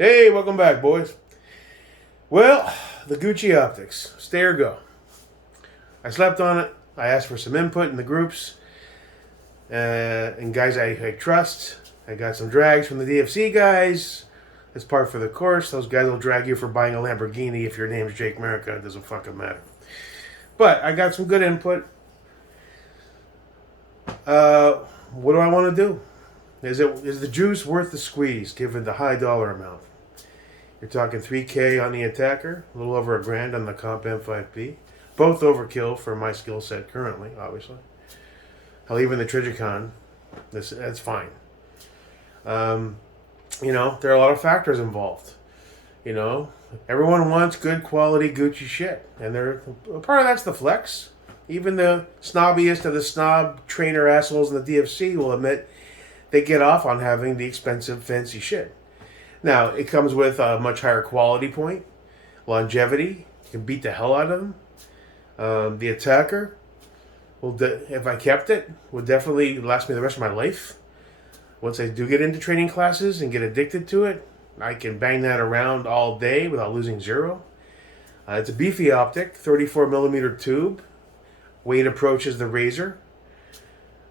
Hey, welcome back, boys. Well, the Gucci optics. Stay or go. I slept on it. I asked for some input in the groups. And guys I trust. I got some drags from the DFC guys. It's part for the course. Those guys will drag you for buying a Lamborghini if your name's Jake America. It doesn't fucking matter. But I got some good input. What do I want to do? Is the juice worth the squeeze given the high dollar amount? You're talking $3K on the ATACR, a little over $1,000 on the comp M5b. Both overkill for my skill set currently, obviously. Hell, even the Trigicon, that's fine. There are a lot of factors involved. Everyone wants good quality Gucci shit, and part of that's the flex. Even the snobbiest of the snob trainer assholes in the DFC will admit they get off on having the expensive, fancy shit. Now, it comes with a much higher quality point, longevity. You can beat the hell out of them. The ATACR, if I kept it, would definitely last me the rest of my life. Once I do get into training classes and get addicted to it, I can bang that around all day without losing zero. It's a beefy optic, 34mm tube. Weight approaches the razor.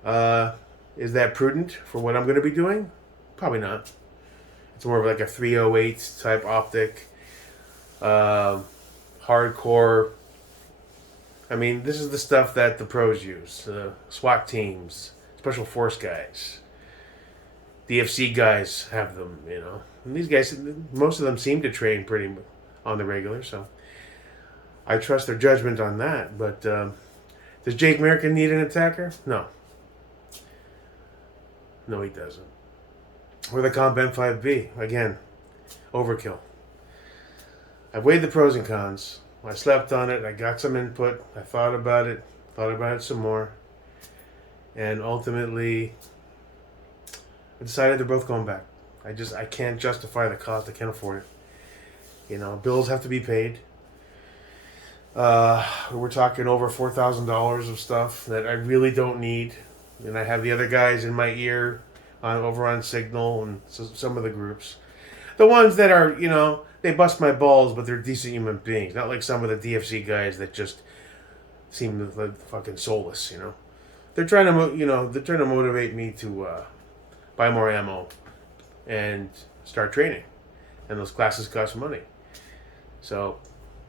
Is that prudent for what I'm going to be doing? Probably not. It's more of like a 308 type optic. Hardcore. I mean, this is the stuff that the pros use. SWAT teams, special force guys. DFC guys have them, And these guys, most of them seem to train pretty on the regular, so I trust their judgment on that. But does Jake American need an ATACR? No. No, he doesn't. Or the comp M5b. Again, overkill. I've weighed the pros and cons. I slept on it. I got some input. I thought about it some more. And ultimately, I decided they're both going back. I can't justify the cost. I can't afford it. Bills have to be paid. We're talking over $4,000 of stuff that I really don't need. And I have the other guys in my ear over on Signal and some of the groups. The ones that are, they bust my balls, but they're decent human beings. Not like some of the DFC guys that just seem like fucking soulless, They're trying to motivate me to buy more ammo and start training. And those classes cost money. So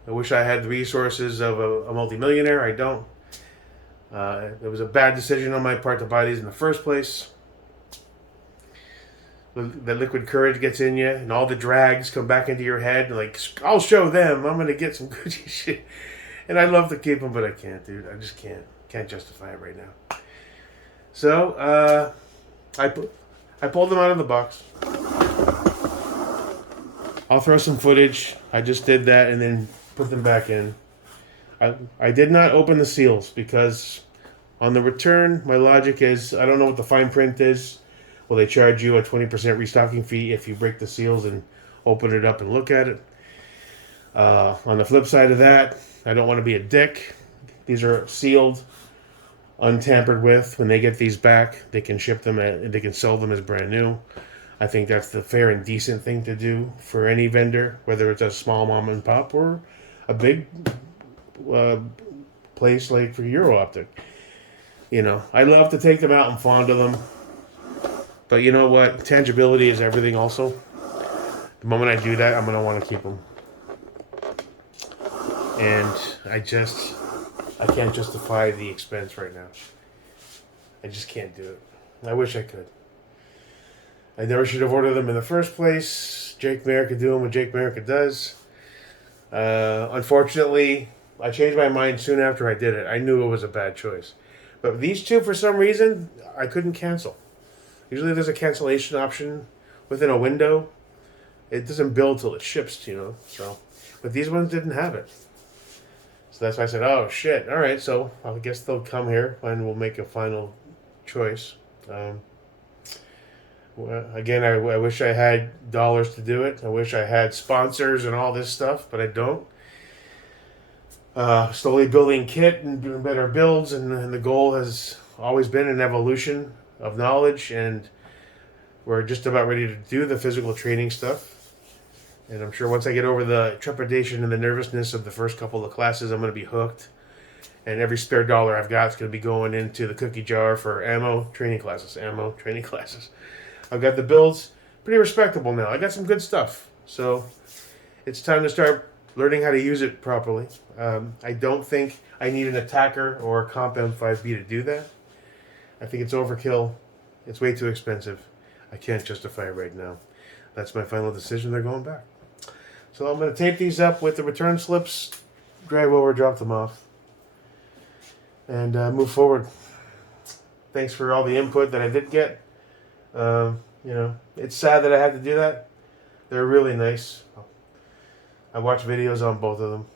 I wish I had the resources of a multimillionaire. I don't. It was a bad decision on my part to buy these in the first place. The liquid courage gets in you, and all the drags come back into your head. And like, I'll show them. I'm going to get some Gucci shit. And I'd love to keep them, but I can't, dude. I just can't. Can't justify it right now. So, I pulled them out of the box. I'll throw some footage. I just did that and then put them back in. I did not open the seals because on the return, my logic is I don't know what the fine print is. Will they charge you a 20% restocking fee if you break the seals and open it up and look at it? On the flip side of that, I don't want to be a dick. These are sealed, untampered with. When they get these back, they can ship them, they can sell them as brand new. I think that's the fair and decent thing to do for any vendor, whether it's a small mom and pop or a big place like for Euro Optic. I love to take them out and fondle them. But you know what? Tangibility is everything also. The moment I do that, I'm going to want to keep them. And I can't justify the expense right now. I just can't do it. I wish I could. I never should have ordered them in the first place. Jake America doing what Jake America does. Unfortunately, I changed my mind soon after I did it. I knew it was a bad choice. But these two, for some reason, I couldn't cancel. Usually there's a cancellation option within a window. It doesn't bill till it ships, So, but these ones didn't have it. So that's why I said, oh, shit. All right, so I guess they'll come here and we'll make a final choice. Again, I wish I had dollars to do it. I wish I had sponsors and all this stuff, but I don't. Slowly building kit and doing better builds, and the goal has always been an evolution of knowledge, and we're just about ready to do the physical training stuff. And I'm sure once I get over the trepidation and the nervousness of the first couple of classes, I'm going to be hooked. And every spare dollar I've got is going to be going into the cookie jar for ammo training classes. Ammo training classes. I've got the builds pretty respectable now. I got some good stuff. So it's time to start learning how to use it properly. I don't think I need an ATACR or a Comp M5b to do that. I think it's overkill. It's way too expensive. I can't justify it right now. That's my final decision. They're going back. So I'm going to tape these up with the return slips, drive over, drop them off, and move forward. Thanks for all the input that I did get. You know, it's sad that I had to do that. They're really nice. I watched videos on both of them.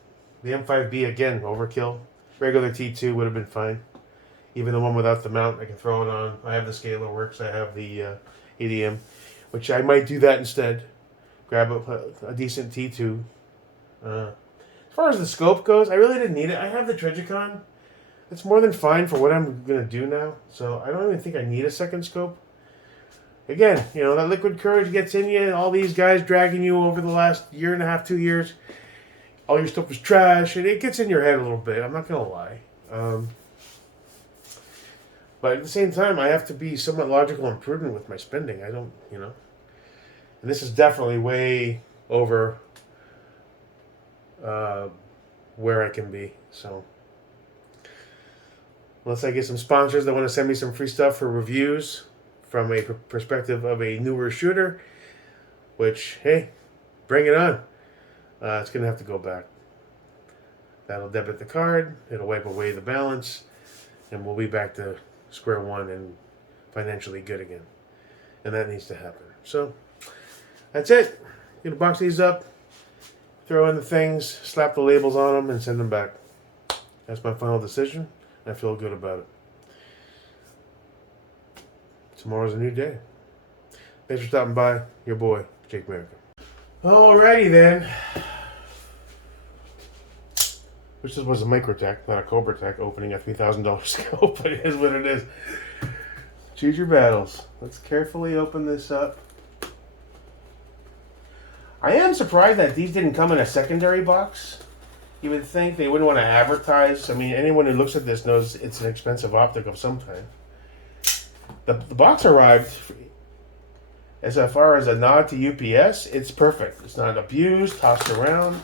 The M5b, again, overkill. Regular T2 would have been fine. Even the one without the mount, I can throw it on. I have the scalar works. I have the ADM, which I might do that instead. Grab a decent T2. As far as the scope goes, I really didn't need it. I have the Trigicon. It's more than fine for what I'm going to do now. So I don't even think I need a second scope. Again, you know, that liquid courage gets in you. All these guys dragging you over the last year and a half, 2 years. All your stuff was trash. And it gets in your head a little bit. I'm not going to lie. But at the same time, I have to be somewhat logical and prudent with my spending. I don't, you know. And this is definitely way over where I can be. So, unless I get some sponsors that want to send me some free stuff for reviews from a perspective of a newer shooter, which, hey, bring it on. It's going to have to go back. That'll debit the card. It'll wipe away the balance. And we'll be back to square one and financially good again. And that needs to happen. So, that's it. Gonna box these up, throw in the things, slap the labels on them, and send them back. That's my final decision. I feel good about it. Tomorrow's a new day. Thanks for stopping by. Your boy, Jake America. Alrighty then. Which was a Microtech, not a Cobra Tech, opening a $3,000 scope, but it is what it is. Choose your battles. Let's carefully open this up. I am surprised that these didn't come in a secondary box. You would think they wouldn't want to advertise. I mean, anyone who looks at this knows it's an expensive optic of some kind. The box arrived, as far as a nod to UPS, it's perfect. It's not abused, tossed around.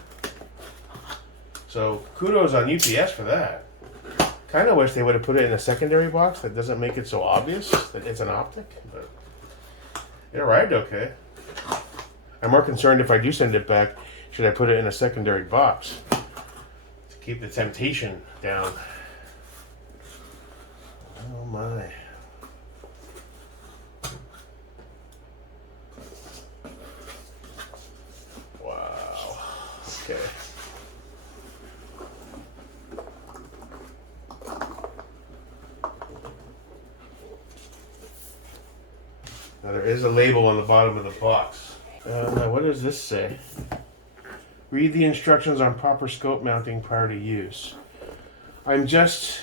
So kudos on UPS for that. Kind of wish they would have put it in a secondary box that doesn't make it so obvious that it's an optic, but it arrived okay. I'm more concerned if I do send it back, should I put it in a secondary box to keep the temptation down. Oh my. Wow. Okay. Now there is a label on the bottom of the box. What does this say? Read the instructions on proper scope mounting prior to use. I'm just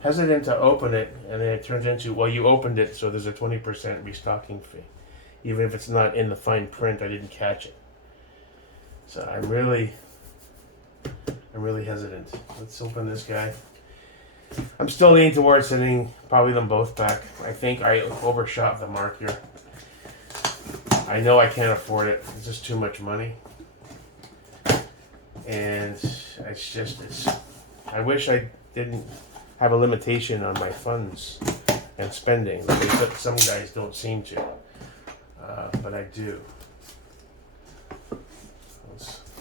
hesitant to open it, and then it turns into, well, you opened it, so there's a 20% restocking fee. Even if it's not in the fine print, I didn't catch it. So I'm really hesitant. Let's open this guy. I'm still leaning towards sending probably them both back. I think I overshot the mark here. I know I can't afford it. It's just too much money. And I wish I didn't have a limitation on my funds and spending. But some guys don't seem to. But I do.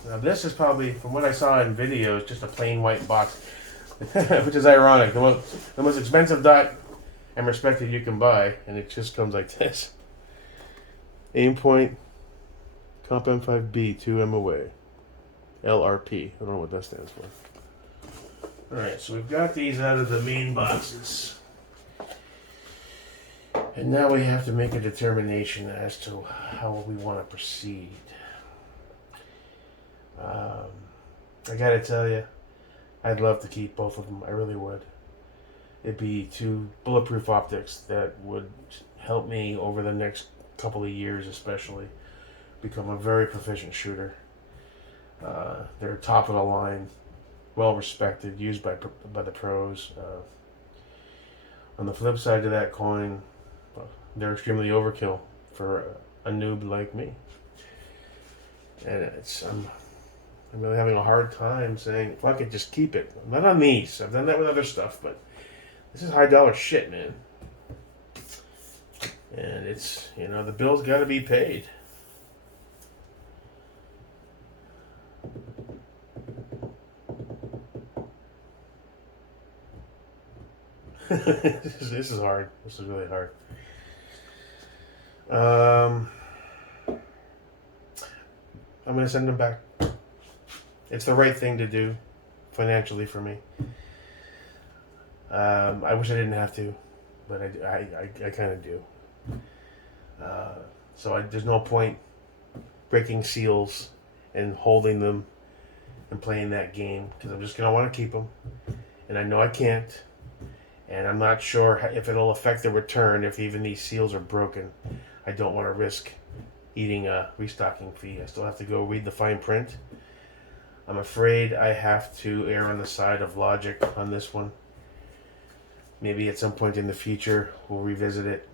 Now this is probably, from what I saw in videos, just a plain white box. Which is ironic. The most expensive dot and respected you can buy, and it just comes like this. AIMPOINT Comp M5b 2 MOA LRP. I don't know what that stands for. Alright, so we've got these out of the main boxes. And now we have to make a determination as to how we want to proceed. I gotta tell you, I'd love to keep both of them. I really would. It'd be two bulletproof optics that would help me over the next couple of years, especially become a very proficient shooter. They're top of the line, well respected, used by the pros. On the flip side of that coin, they're extremely overkill for a noob like me. And I'm really having a hard time saying, fuck it, just keep it. Not on these. I've done that with other stuff, but this is high dollar shit, man. And it's, the bill's got to be paid. This is hard. This is really hard. I'm going to send them back. It's the right thing to do financially for me. I wish I didn't have to, but I kind of do. So there's no point breaking seals and holding them and playing that game, because I'm just going to want to keep them. And I know I can't. And I'm not sure if it'll affect the return if even these seals are broken. I don't want to risk eating a restocking fee. I still have to go read the fine print. I'm afraid I have to err on the side of logic on this one. Maybe at some point in the future we'll revisit it.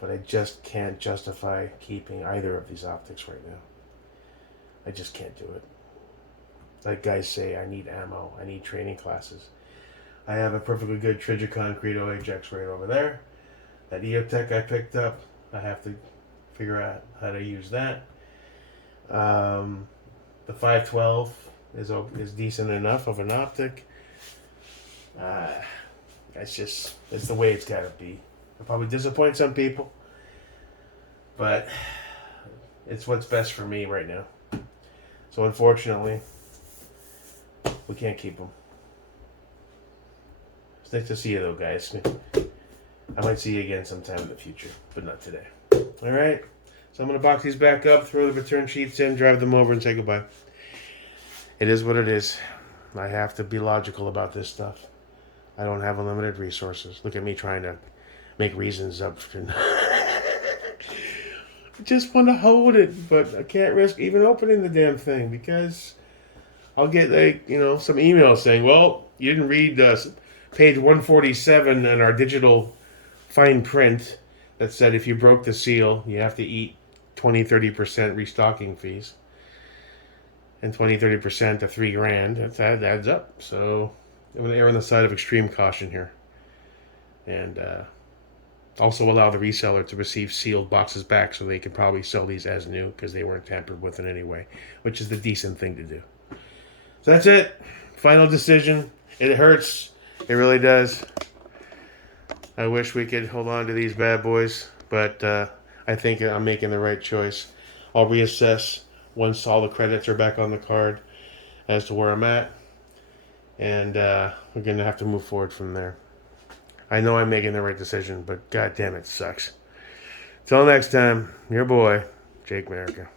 But I just can't justify keeping either of these optics right now. I just can't do it. Like guys say, I need ammo. I need training classes. I have a perfectly good Trigicon Credo Ajax right over there. That EOTech I picked up, I have to figure out how to use that. The 512 is decent enough of an optic. It's the way it's got to be. It'll probably disappoint some people, but it's what's best for me right now. So unfortunately, we can't keep them. It's nice to see you though, guys. I might see you again sometime in the future, but not today. Alright, so I'm going to box these back up, throw the return sheets in, drive them over, and say goodbye. It is what it is. I have to be logical about this stuff. I don't have unlimited resources. Look at me trying to make reasons up. I just want to hold it, but I can't risk even opening the damn thing, because I'll get some emails saying, well, you didn't read page 147 in our digital fine print that said if you broke the seal, you have to eat 20-30% restocking fees. And 20-30% to $3,000, that adds up. So I'm going to err on the side of extreme caution here. And also allow the reseller to receive sealed boxes back so they can probably sell these as new because they weren't tampered with in any way, which is the decent thing to do. So that's it. Final decision. It hurts. It really does. I wish we could hold on to these bad boys, but I think I'm making the right choice. I'll reassess once all the credits are back on the card as to where I'm at, and we're going to have to move forward from there. I know I'm making the right decision, but god damn it sucks. Till next time, your boy, Jake America.